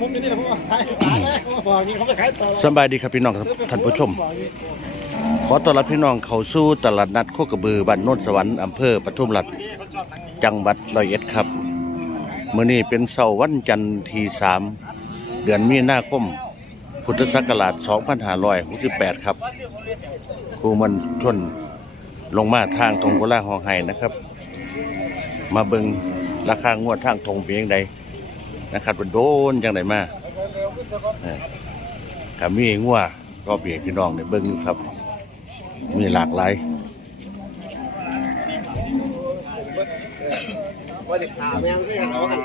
ผมอยู่นี่แหละผมว่าขายปลาแล้วเขาบอกนี้เขาไปขายต่อสำบายดีครับพี่น้องครับท่านผู้ชม ขอต้อนรับพี่น้องเข้าสู่ตลาดนัดโคกระบือบ้านโนนสวรรค์อำเภอปทุมรัฐจังหวัดร้อยเอ็ดครับมื้อนี้เป็นเสาร์วันจันทร์ที่3เดือนมีนาคม พุทธศักราช 2568 ครับครูมันชนลงมาทางทงโกลาหองไห้นะครับ มาเบิงราคางวดทางทงเพียงใด นะครับเป็นโดนจังไดมาเออก็มีงัวก็เปียกพี่น้องในเบิ้งอยู่ครับ มีหลากหลายว่าเด็กขาแมงก็ยังเอาหัน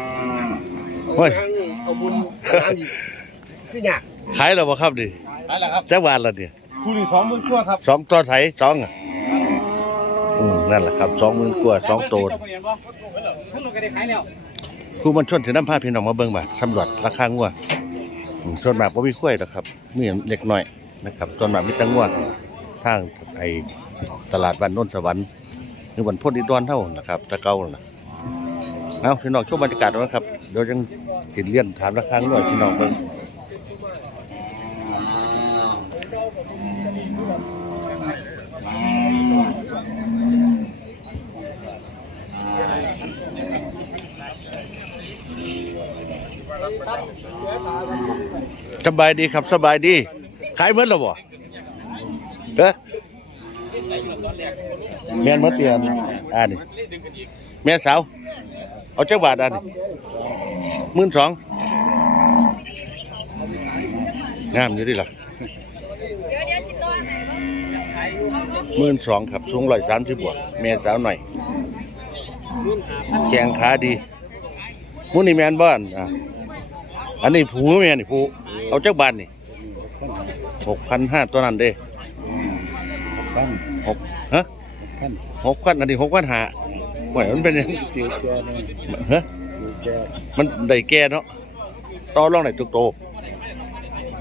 เฮ้ยเอาบุญน้ำอีกคือหยากขายแล้วบ่ครับดิขายแล้วครับจักบาทละเนี่ยคู่ที่สองบุญชั่วครับสองตัวไถสองอะอืมนั่นแหละครับสองหมื่นกว่าสองตัว ครูมันชนถือน้ำผ้าพี่น้องมาเบิ้งบ่าสำรวจราคางัวอืมส่วนมากบ่มีข้วยหรอกครับมีเล็กหน่อยนะครับส่วนมากมีแต่งัวทางไอ้ตลาดบ้านโนนสวรรค์หรือบ้านพ่นอีดอนเท่านะครับตะเกานะเอาพี่น้องชมบรรยากาศนะครับเดี๋ยวยังติดเลี่ยนถามราคางัวให้พี่น้องเบิ้ง สบายดีครับสบายดีขายหมดแล้วบ่เด้แม่นมาเตียนอ่านี่แม่สาวเอาเจักบาทอ่านี่มื่นสองงามอยู่ดิล่ะหมื่นสองครับสูงร้อยสามสิบบวกแม่สาวหน่อยแขงขาดีมุนี่แมนบ้านอะ อันนี้ผูแม่นี่ผูเอาจักบาทนี่หกพันห้าตัวนั้นเด้ปั้นหกฮะปั้นหกพันอันนี้หกพันหาหวยมันเป็นยังจิ๋วแก่เนี่ยฮะจิ๋วแก่มันได้แก่เนาะต่อรองไหนตุกโต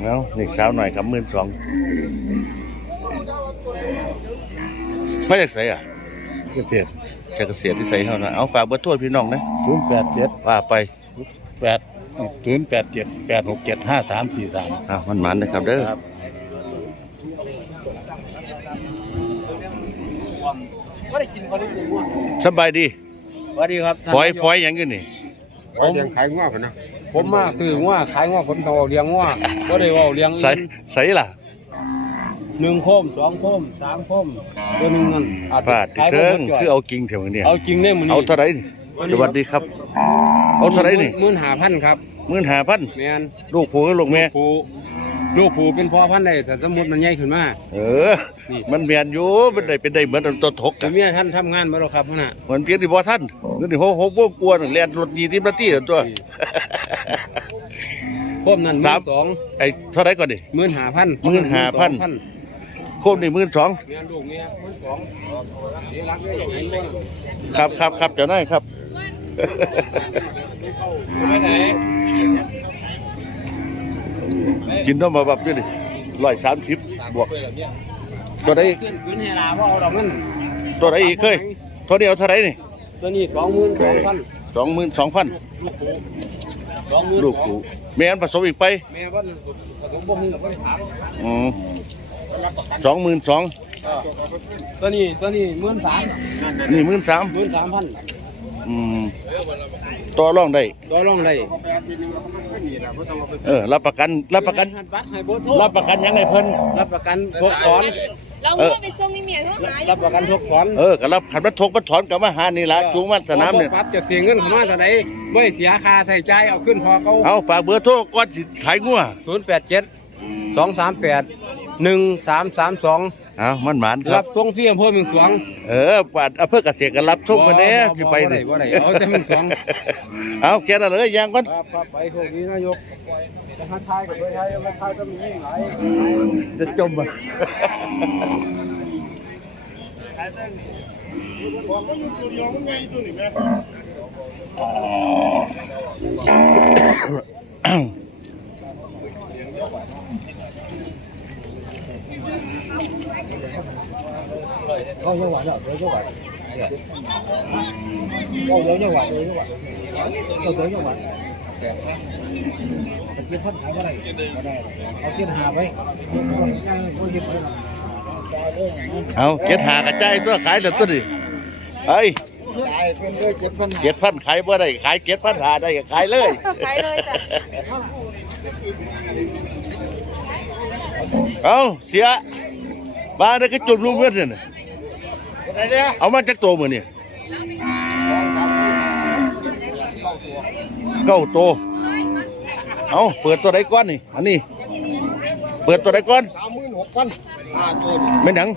เอานี่สาวหน่อยครับหมื่นสองมาจากไสอะเกษตรจากเกษตรที่ใส่เฮานะเอาฝากเบอร์โทรพี่น้องนะศูนย์แปดเจ็ดว่าไปแปด ศูนย์แปดเจ็ดแปดหกเจ็ดห้าสามสี่สามอะมันมันนะครับเด้อครับ สบายดีสวัสดีครับฟอยฟอยหยังอยู่นี่ผมเลี้ยงขายง้อกันนะผมมาซื้อว่าขายว่าผมต้องเอาเลี้ยงว่าก็ได้ว่าเลี้ยงใส่ใส่ล่ะ หนึ่งโคมสองโคมสามโคมตัวหนึ่งนั่นอาจพลาดขายเทิงบ่หมดคือเอากิ่งเถวนี้เอาจริงเนี่ยมันเอาเท่าไหร่นี่ สวัสดีครับ เอาเท่าไหร่นี่หมื่นหาพันครับหมื่นห้าพันแมนลูกผัวกับลูกแม่ ผูลูกผูเป็นพ่อพันธุ์ได้แต่สมมติมันใหญ่ขึ้นมา เออ นี่ มันเมียนอยู่มันได้เป็นได้เหมือนตัวทกแต่อะเมียท่านทำงานมาแล้วครับพ่อน่ะ เหมือนเพียงที่บ่ท่านนั่นที่หกหกโมงกวนเรียนรถยีที่นาทีนั่นตัวโคมนั่นหสามื่มนสองไอ้เท่าไหรก่อนดิหมื่นหาพันหมื่นห้าพันโคมนี่หมื่นสอง เมียลูกเมียหมื่นสองเดี๋ยวรักได้อย่างไรบ้างครับครับครับเจ้านายครับ ไปไหนกินน้ำมาแบบนี้ดิร้อยสามสิบบวก ตัวใดขึ้นขึ้นเฮลาเพราะเอาดอกมันตัวใดอีกเคยตัวเดียวเท่าไหรนี่ ตัวนี้สองหมื่นสองพันสองหมื่นสองพันสองหมื่นลูกกูแม่นผสมอีกไปแม่บ้านผสมบ่ฮู้บ่ได้ถามอืมสองหมื่นสองตัวนี้ตัวนี้หมื่นสามนี่หมื่นสามหมื่นสามพัน อืมต่อรองได้ตัวรองได้ เออ รับประกัน รับประกันหัดบัตรให้โบโทรรับประกันยังไงเพิ่น รับประกันทกถอน เราเมื่อไปส่งนี่เมียเขาหาอยู่รับประกันทกถอน เออก็รับขันมาทกมาถอนกับมาหานี่ละจูงมาสนามเนี่ยปั๊บจะเสียเงินเข้ามาเท่าใดไม่เสียค่าใส่ใจายเอาขึ้นพอเขาเอาฝากเบอร์โทรก่อนสิขายงัวศูนย์แปดเจ็ดสองสามแปดหนึ่งสามสามสอง เอามันหมานครัรับบส่งที่อำเภอเมืองสวง เออปาดอำเภอเกษตรก็รับทุกมาเนี้ยบ่บ่สิไปนี่บ่ได้บ่ได้เอาแต่มันสอง เอาแค่นั้นเลยยังก่อนครับครับไปโชคดีนายกจะหาทายกับเพื่อไทยเอาไปทายก็มีหลายจะจมอะ เขาเยอะกว่าเยอะเยอะกว่าเขาเยอะกว่าเยอะกว่าเขาเยอะกว่า เจ็ดพันขายเท่าไหร่เอาเจ็ดหาไว้เจ็ดพันย่างเขาเจ็ดพัน เอาเจ็ดหากระจายตัวขายแล้วตัวดิเฮ้ย ขายเป็นด้วยเจ็ดพัน เจ็ดพันขายบ่ได้ขายเจ็ดพันหาได้ก็ขายเลย ขายเลยจ้ะ เอาเสียบ้านได้ก็จุดลุงเพื่อนเนี่ยอะไรเนี่ยเอามาจากตัวมือนี่เก้าตัวเอาเปิดตัวใดก้อนนี่ อันนี้ เปิดตัวใดก้อนสามหมื่นหกพันห้าตัวไม่หนัง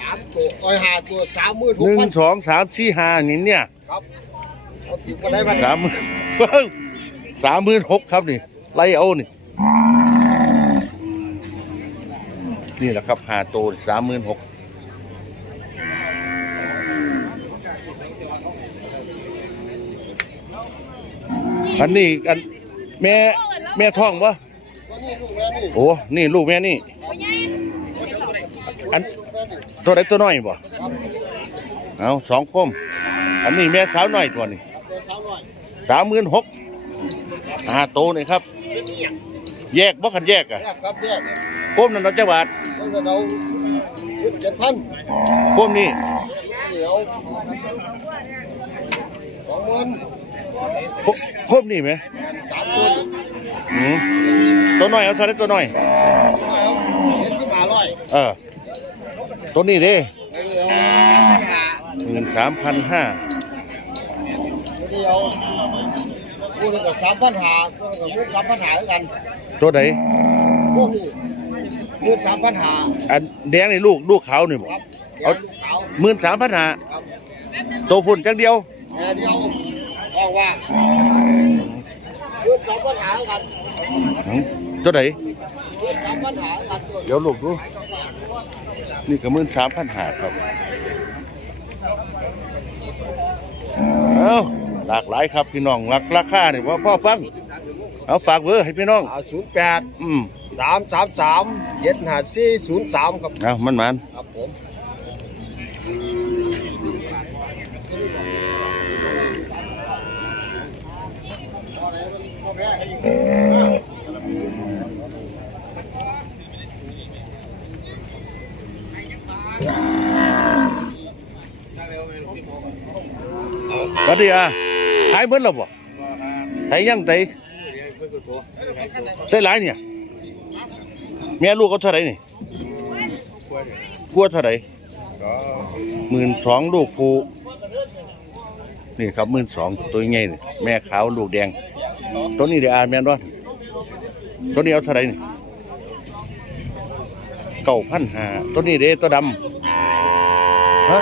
สามตัวอ้อยห้าตัวสามหมื่นหหกนึ่งพันสองสามสี่ห้านี่เนี่ยครับเอาทิ้งก็ได้พันสามหมื่นสามหมื่นหกครับนี่ ไล่เอานี่ นี่แหละครับหาโตสามหมื่นหกอันนี้อันแม่แม่ท้องปะโอ้นี่ลูกแม่นี่ อันตัวไหนตัวน้อยบ่เอาสองคม อันนี้แม่สาวน้อยตัวนี้สามหมื่นหกหาโตนี่ครับ แยกบ่คันแยกอะครับแยก มนั่นเราจะบาทเราเจ็ดพันก้มนี่เดี๋ยวสองหมื่นโคโคมนี่ไหมสามตัวอืมตัวน้อยเอาเท่าไรตัวน้อยเอาเห็นสิบห้าร้อยเออตัวนี้เด้เดี๋ยวสามพันห้าหมื่นสามพันห้าเดี๋ยวพูดกับสามพันหาพูดกับสามพันหากันตัวไหนพวกนี้ พูดสามพันหาอันแดงนี่ลูกลูกขาวนี่บ่ครับเดี๋ยวลูกขาวหมื่นสามพันห้าครับตัวพุ่นจังเดียวแม่เดียวบอกว่าพูดสามพันหากันอืมตัวไหนพูดสามพันหากันเดี๋ยวลูกดูนี่ก็หมื่นสามพันห้าครับเอาหลากหลายครับพี่น้องรักราคาเนี่ยว่าพ่อฟัง เอาฝากเบอร์ให้พี่น้องศูนย์แปดอืมสามสามสามเจ็ดห้าสี่ศูนย์สามครับเอามันมันครับผมสวัสดีอะขายเบิดแล้วบ่ขายยังไง ได้หลายเนี่ย แม่ลูกเขาเท่าไหร่นี่กลัวเท่าไหร่หมื่นสองลูกผูนี่ครับหมื่นสองตัวใหญ่นี่แม่ขาวลูกแดง ตัวนี้เดี๋ยวอาแม่นว่าตัวนี้เอาเท่าไหร่นี่เก้าพันหาตัวนี้เด้ตัวดำฮะ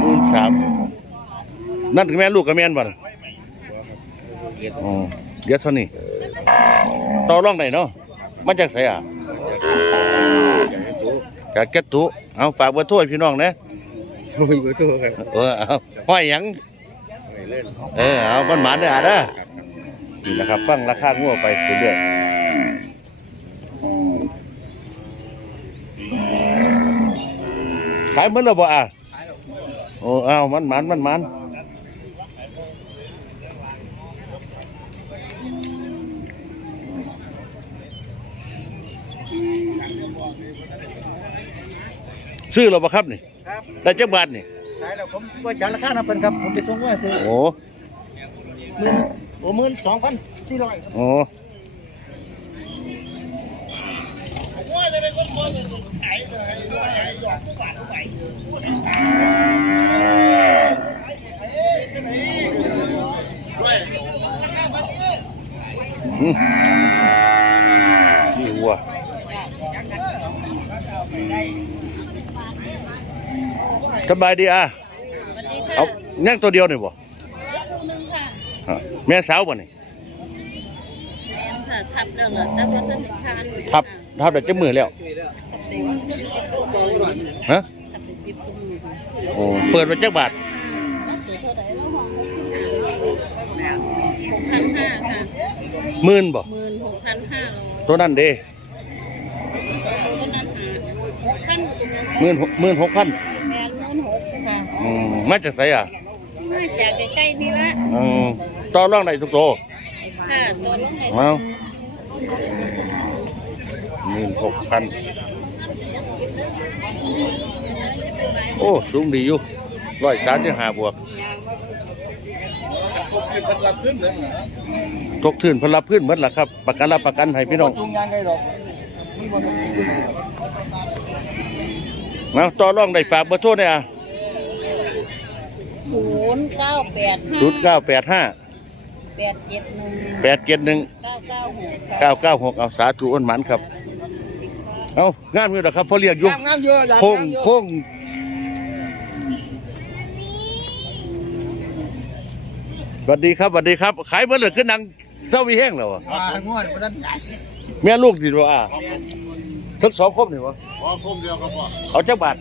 หมื่นสามนั่นคือแม่ลูกกับแม่นบ่นอ๋อเดี๋ยวเท่านี้ ต่อรองได้เนาะมาจากไสอะจากแก่ตุเอาฝากเบอร์โทรให้พี่น้องนะมีเบอร์โทรครับเออเอาห้อยหยังเออเอามันหมานเด้ออะเด้อนี่นะครับ ฟังราคางัวไปเรื่อยๆขายหมดแล้วบ่อะโอ้เอามันหมันมันหมัน ซื้อแล้วบ่ครับนี่ครับได้จักบาทนี่ขายแล้วผมก็จ่ายราคานะเพิ่นครับ ผมไปส่งว่าซื้อโอ้หมื่นโอ้หมื่นสองพันสี่ร้อยครับโอ้อืมนี่วัว สบายดีอะสวัสดีค่ะเอานั่งตัวเดียวนี่บ่เล็กตัวหนึงค่ะฮะแม่สาวบ่นี่แม่นค่ะทับเรื่องแล้วแต่ว่าท่านทานทับทับได้จักมือแล้วเต็มสิบตัวมือฮะทับเป็นสิบตัวมือค่ะโอ้เปิดมาจักบาทแล้วตัวเท่าไหร่แล้วห้องหกพันห้าค่ะหมื่นบ่หมื่นหกพันห้าตัวนั้นเด้ตัวนั้นหาหกพันหมื่นหกหมื่นหกพันแปดหมื่นหกค่ะ อืมมาจากไสอะมาจากใกล้ๆนี่ละอืมต่อรองได้ทุกตัวค่ะตัวลงไหนเอาหมื่นหกพันโอ้สูงดีอยู่ร้อยสามสิบห้าบวก ตกทื่นเพนลับพื้นหมดละครับ ประกันรับประกันให้พี่น้องจุงยางไงดอกมาต่อรองได้ฝากเบอร์โทรเนี่ยศู นย์เก้าแปดห้าศูนย์เก้าแปดห้าแปดเจ็ดหนึ่งแปดเจ็ดหนึ่งเก้าเก้าหกเก้าเก้าหกเอาสาธุอ้นหมันครับ เอางามอยู่นะครับพอเรียกอยู่งามงามเยอะอย่างโค้งโค้งสวัสดีครับสวัสดีครับ ขายเมื่อเหลือขึ้นนางเจ้าวีแห้งแล้วอะอ่างวดมันใหญ่แม่ลูกดีว่าอะทั้งสองครบนี่วะพอคมเดียวครับพ่อเอาจักบาท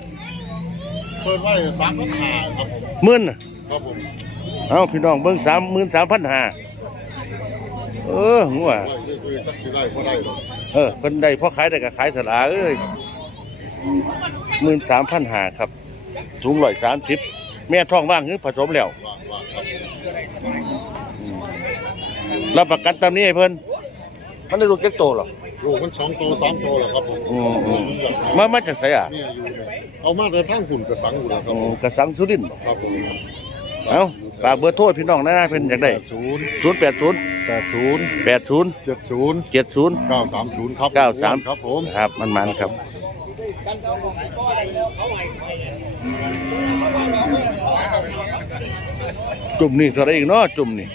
เปิดไว้สามพันห้าครับผมหมื่นน่ะ ครับผมเอาพี่น้องเบิ้งสามหมื่นสามพันห้าเอองัวไว้นี่คือตักสิได้ก็ได้หรอกเออคนใดพ่อขายได้ก็ขายสลาเอ้ยหมื่นสามพันห้าครับถุงร้อยสามสิบแม่ท้องว่างคือผสมแล้ว ว่างว่างครับรับประกันตามนี้ให้เพิ่นมันได้ลูกเล็กโตหรอ ลูกมันสองโตสามโตแหละครับผมอืมอืม มามาจากไสอะเนี่ยอยู่เนี่ยเอามาแต่ทั้งหุ่นกระสังอยู่แล้วครัอืบผมมกระสังสุรินทร์ครับผม เอาฝากเบอร์โทรพี่น้องนะเพิ่นอยากได้ศูนย์ศูนย์แปดศูนย์แปดศูนย์แปดศูนย์เจ็ดศูนย์เจ็ดศูนย์เก้าสามศูนย์ครับเก้าสามครับผมครับมันมันครับจุ่มนี่เท่าไรอีกเนาะจุ่มนี่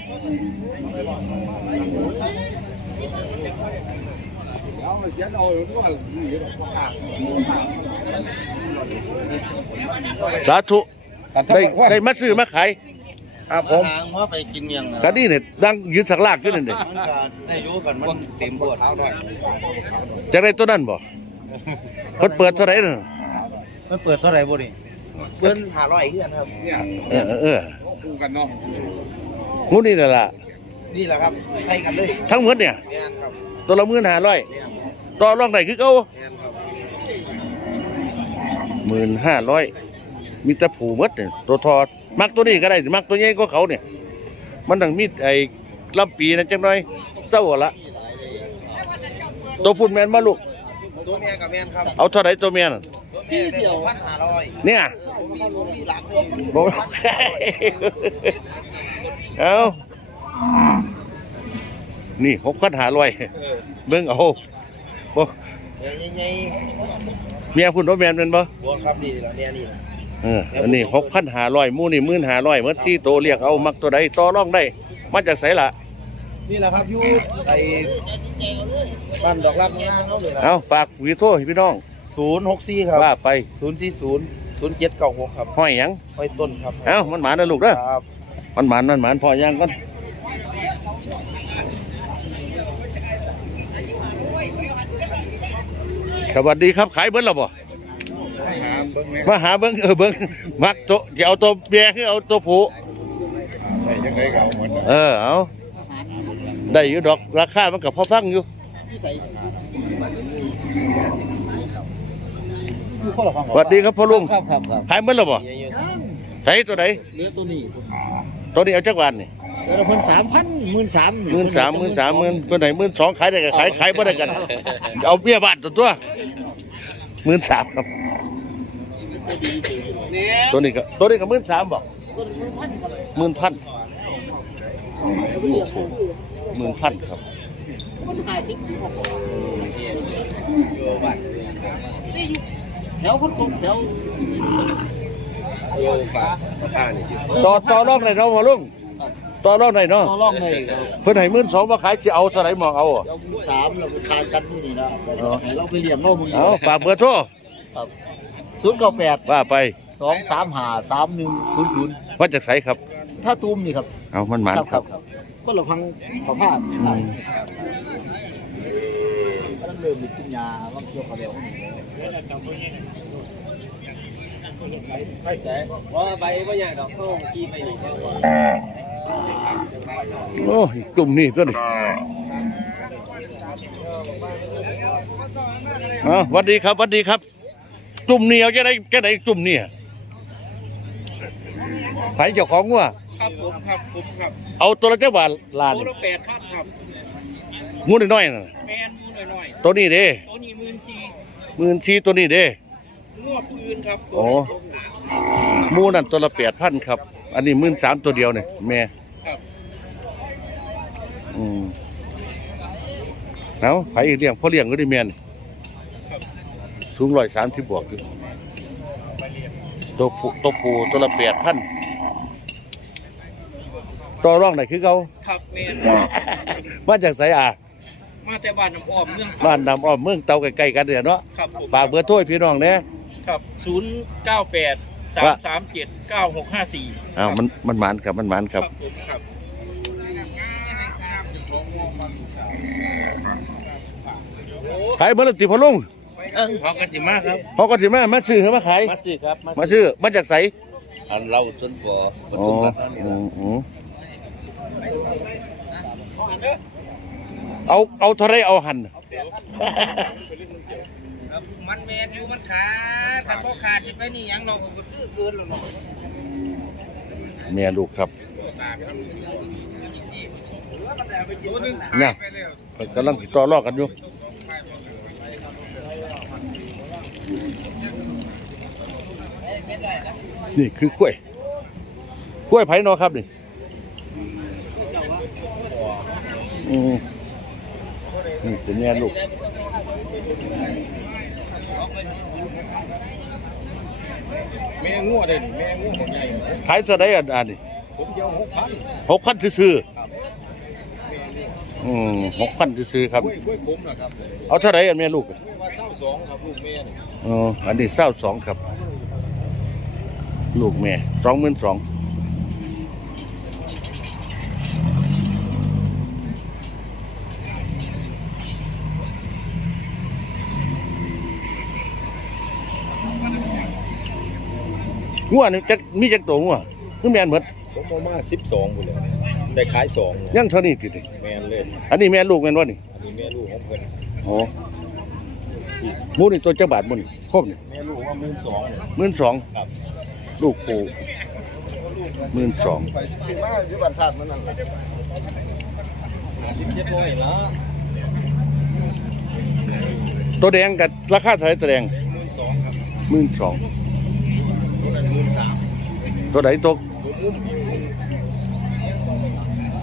สาธุ ได้ได้มาซื้อมาขายครับผมทางว่าไปกินเมียงนะกันนี่เนี่ยดังยืนสักลากขึ้นนี่มันก็ได้อยู่กันมันเต็มปวดจะได้ตัวนั้นบ่เพิ่นเปิดเท่าไหร่น่ะมันเปิดเท่าไหร่บ่ดิเปิ้นหาร้อยเฮือนครับเออเออเอองูนี่น่ะล่ะนี่แหละครับให้กันเลยทั้งหมดเนี่ย แม่นครับตัวละหมื่นห้าร้อยแม่นต่อรองได้คือเก่าแม่นครับ หมื่นห้าร้อย มีแต่ผูหมดเนี่ยตัวทอดมักตัวนี้ก็ได้มักตัวใหญ่ก็เขาเนี่ย มันดังมีไอ้ลำปีนั่นจังหน่อยเศร้าละตัวพุ่นแมนมาลูกตัวเมียกับแม่นครับเอาเท่าไหรตัวเมียน่ะตัวเมียได้พันห้าร้อยเนี่ยผมมีผมมีหลักเลยบอกเอานี่หกพันหาร้อยเบิ่งเอาบ่เออยังไงเมียพุ่นตัวแมนเป็นบ่บัวครับนี่แหละเมียนี่ล่ะ เอออันนี้หกพันหาร้อยมู่นี่หมื่นหาร้อยเมื่อสี่ตัวเรียกเอามักตัวใดต่อรองได้ มาจากไสล่ะนี่แหละครับอยู่ไอ้บ้านดอกรักงานเขาเลยล่ะเอาฝากวีโทรให้พี่น้องศูนย์หกสี่ครับว่าไปศูนย์สี่ศูนย์ศูนย์เจ็ดเก้าหกครับห้อยหยังห้อยต้นครับเอ้ามันหมานะลูกเด้อครับมันหมานนั่นหมานพอย่างก่อนสวัสดีครับขายเบิ้ลแล้วบ่ มาหาเบิ้งเออเบิ้งมักตัวจะเอาตัวเบียร์คือเอาตัวผูได้ยังไงก็เอาหมดนะเออเอาได้อยู่ดอกราคามันกับพอฟังอยู่สวัสดีครับพ่อลุงครับครับครับขายเบิ้ลแล้วบ่ใช้ตัวไหนเนื้อตัวนี้ตัวนี้เอาจักรวาลนี่เดี๋ยวเราเพิ่นสามพันหมื่นสามหมื่นสามหมื่นสามหมื่นตัวไหนหมื่นสองขายได้ก็ขายขายบ่ได้กัน เอาเบี้ยบ้านตัวตัวหมื่นสามครับ ตัวนี้ก็ตัวนี้ก็หมื่นสามบอกหมื่นพันหมื่นพันครับแถวคนคงแถวโอ้ฝากผ้านี่ต่อต่อรองไหนเนาะพ่อลุงต่อรองไหนเนาะต่อรองเลยครับเพิ่นให้หมื่นสองมาขายสิเอาเท่าไหร่มองเอาอะเราสามเราไปคานกันที่นี่นะให้เราไปเลี้ยงเรามึงเอาฝากเบอร์โทร ศูนย์เก้าแปดว่าไปสองสามห้าสามหนึ่งศูนย์ศูนย์ว่าจากไสครับ ถ้าตูมนี่ครับเอามันหมันครับครับ ก็เราพังประภาพก็ต้องเริ่มกินยาว่าเกี่ยวกับเร็วแต่ว่าไปว่าอย่างดอกเขาขี้ไปอยู่โอ้ยกลุ่มนี้ตัวนี้อ๋อสวัสดีครับสวัสดีครับ จุ่มเหนียวจะได้จะได้จุ่มเนี่ยไผเจ้าของว่าครับผมครับผมครับเอาตัวละเจ้าบาทลานโลละแปดพันครับงูน้อยๆน่ะแมนมูหน่อยตัวนี้เด้ๆตัวนี้มื่นชีหมื่นสี่ตัวนี้เด้งัวผู้อื่นครับโอ้หมูนั่นตัวละแปดพันครับ อันนี้หมื่นสามตัวเดียวเนี่ยแม่ครับอืมเอาไผอีกเลี้ยงพ่อเลี้ยงก็ได้แม่นครับ สูงร้อยสามที่บวกอยู่ตัวผู้ตัวผู้ตัวละแปดพันต่อร่องไหนคือเขาครับแมนมาจากไสอะมาแต่บ้านน้ำอ้อมเมืองบ้านนำอ้อมเมืองเตาใกล้ๆกันเด้อเนาะครับผมฝากเบอร์โทรให้พี่น้องเนี่ยครับศูนย์เก้าแปดสามสามเจ็ดเก้าหกห้าสี่อ้าวมันมันหมานครับมันหมานครับผมครับขายเบอร์ละติพอลุง เออพอกันสิมากครับเขาก็สิมามาซื้อให้มาขาย มาสิครับมาซื้อมาจากไสอันเราจนบ่ปอ๋อทุมรัฐนี่อืนะมอืมเอาเอาเท่าไรเอาหันมันแมนอยู่มันขาดแต่พอขาดจะไปนี่ยังเราก็ซื้อเกินแล้วเนาะเมียลูกครับเนี่ยกำลังต่อรอกกันอยู่ นี่คือกล้วย กล้วยไผ่นอครับนี่อืมนี่เป็นแม่ลูกแม่งัวเด่นแม่งัวผมใหญ่ขายเท่าไรอันอันนี้ผมเดียวหกพันหกพันซื้อ อืมหกพันซื้อครับ กล้วยกล้วยผมนะครับเอาเท่าไรอันแม่ลูกกล้วยว่าเศร้าสองครับลูกแม่นี่อ๋ออันนี้เศร้าสองครับ ลูกแม่สองหมื่นสองงัวนี่จักมีจักตัวงัวคือแม่นหมดผมเอามาสิบสองไปเลย ได้ขายสองยังเท่านี้ติดแม่นเลยอันนี้แม่ลูกแม่นวะนี่อันนี้แม่ลูกของเพิ่นโอ้หมูนี่ตัวจักบาทหมูนี่ครบนี่แม่ลูกว่ามื่นสองหมื่นสองครับลูกปูหมื่นสองไปซื้อมาอยู่บ้านศาสตร์มันนั่นแหละสิบเจ็ดร้อยละตัวแดงกับราคาเท่าไหรตัวแดงมื่นสองครับหมื่นสองตัวนั้นมื่นสามตัวไหนตัวตัว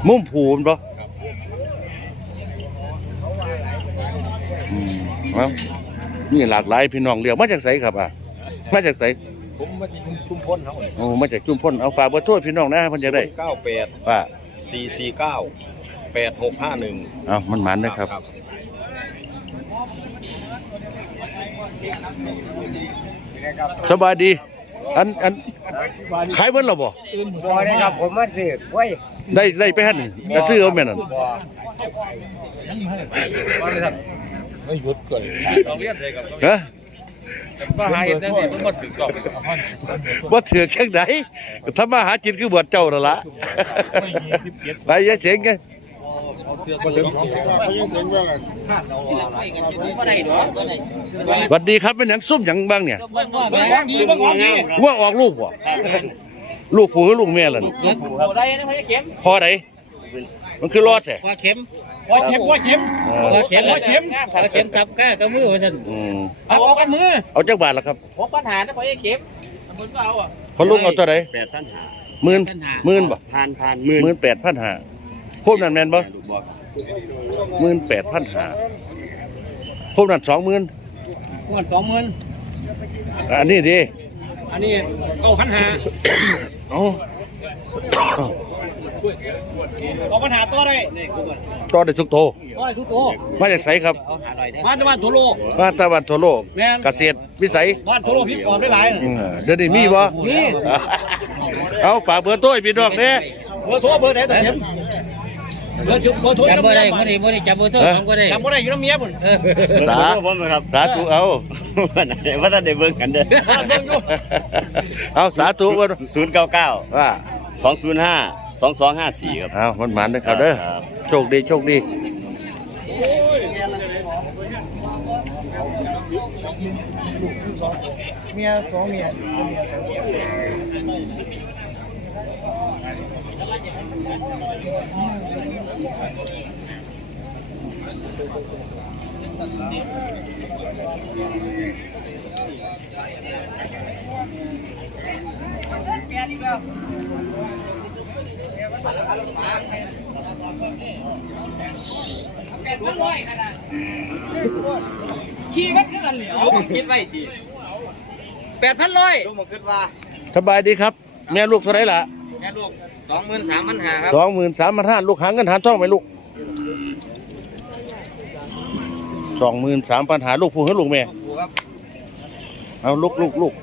มุ้มอยู่มุมผูมันปะครับอืมครับนี่หลากหลายพี่น้องเรียกมาจากไสครับอะมาจากไสผมมาที่ชุมพลเขาโอ้มาจากจุมพลเอาฝากเบอร์โทรพี่น้องนะเพิ่นจะได้เก้าแปดว่าสี่สี่เก้าแปดหกห้าหนึ่งเอามันหมันนะครับ สบายดี อันอันขายเบิดแล้วบ่บ่ได้ครับผมมาซื้อไว้ ได้ได้ไปหั่นจะซื้อเอาแม่นั่นบ่ไม่หยุดก่อนสองเรียนเลยครับฮะก็ให้ได้ดีต้องมาถึงก่อนบ่ถือแค่ไหนก็ทำมาหากินคือบวชเจ้านั่นล่ะไปอย่าเสียงกันเสื้อก็เหลืองของว่าเขายังเสียงเรื่องอะไรสวัสดีครับเป็นหยังซุ่มหยังบ้างเนี่ยดีบ้างของดีว่าออกลูกบ่ ลูกผู้หรือลูกแม่ล่ะนี่ได้นะพ่อเข็มพอไดมันคือรอดแท้ว่าเข็มว่าเข็มว่าเข็มเออว่าเข็มว่าเข็มว่าเข็มทับก้ากับมือว่าฉันอืมเอาออกกันมือเอาจักบาทล่ะครับผมปัญหานะพ่อเข็มผมก็เอาอะพอลุงเอาตัวใดแปดพันหาหมื่นหมื่นบ่พันพันหมื่นหมื่นแปดพันห้าโคมนั่นแม่นบ่ลูกบอกหมื่นแปดพันห้าโคมนั่นสองหมื่นงวดสองหมื่นอันนี้ดิ อันนี้เก้าพันห้าเอ๋อเอาปัญหาตัวได้ต่อได้ทุกโตตัวได้ทุกตัวมาจากไสครับ มาจากบ้านทั่วโลก มาตะวันทั่วโลกแม่น เกษตรวิสัยบ้านทั่วโลกพี่ปอบได้หลายอืมเดี๋ยวนี้มีบ่มีเอาฝากเบอร์โต้ให้พี่น้องเด้เบอร์โทรเบอร์ไหนตัวเข็ม เบอร์ชุบเบอร์โทรจำบ่ได้บ่บ่ได้บ่ได้จำบ่ได้ของบ่ได้จำบ่ได้อยู่น้ำเมียบุญสาผมนะครับสาธุเอาวันไหนว่าท่านได้เบิ่งกันเด้อเบิ่งอยู่เอาสาธุว่าศูนย์เก้าเก้าว่าสองศูนย์ห้าสองสองห้าสี่ครับเอามันหมันนะครับเด้อครับโชคดีโชคดีเมียสองเมียเมียสองเมียอ ขี่กันคือกันเหลียวคิดไว้ดีแปดพันร้อยลูกมาขึ้นว่า สบายดีครับ แม่ลูกเท่าไหรล่ะแค่ลูกสองหมื่นสามพันห้าครับสองหมื่นสามพันห้าลูกหางเงินหาท่องไหมลูกสองหมื่นสามพันหาลูกผู้ให้ลูกแม่ดูครับเอาลูกลูกลูก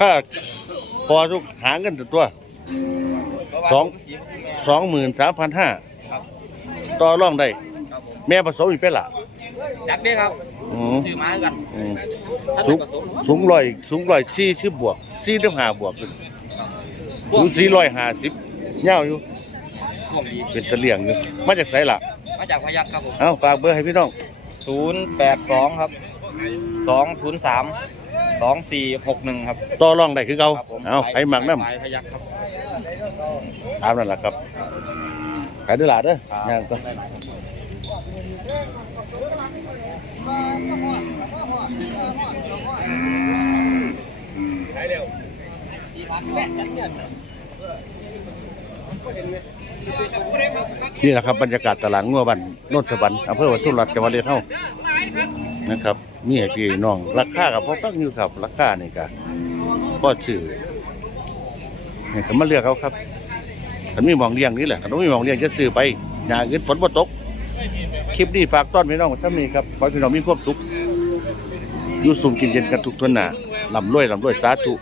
ถ้าพอทุกหาเงินตัวสองสองหมื่นสามพันห้าต่อรองได้แม่ผสมอีกเป็นล่ะจักได้ครับอืมซื้อมาคือกันอืมถ้าสูงผสมสูงร้อยสูงร้อยสี่สิบบวกสี่สิบห้าบวกขึ้น สูงสี่ร้อยห้าสิบเงาวอยู่ พวกดีเป็นตะเลียงอยู่มาจากไสล่ะ มาจากพยัคฆ์ครับผมเอาฝากเบอร์ให้พี่น้อง ศูนย์แปดสองครับสองศูนย์สามสองสี่หกหนึ่งครับต่อรองได้คือเก่าครับผมเอาไอ้หมักน้ไปพยัคฆ์ครับำตามนั่นแหละครับขายด้วยหลาดเด้อครับย่างก็ นี่แหละครับบรรยากาศตลาดงัวบันโนนสวรรค์อำเภอวัดทุรัฐจังหวัดเลยเท่านะครับมีให้พี่น้องราคากับพ่อตั้งอยู่ครับราคานี่ก็ก็ชื่อนี่ก็มาเลือกเขาครับมันมีหมองเลี้ยงนี่แหละถ้าไม่มีหมองเลี้ยงจะซื้อไปอย่าเงินฝนบ่ตก คลิปนี้ฝากต้อนพี่น้องท่านนี้ครับขอให้พี่น้องมีความสุขอยู่สุมกินเย็นกันทุกทวนหนาลำรวยลำรวยสาธุ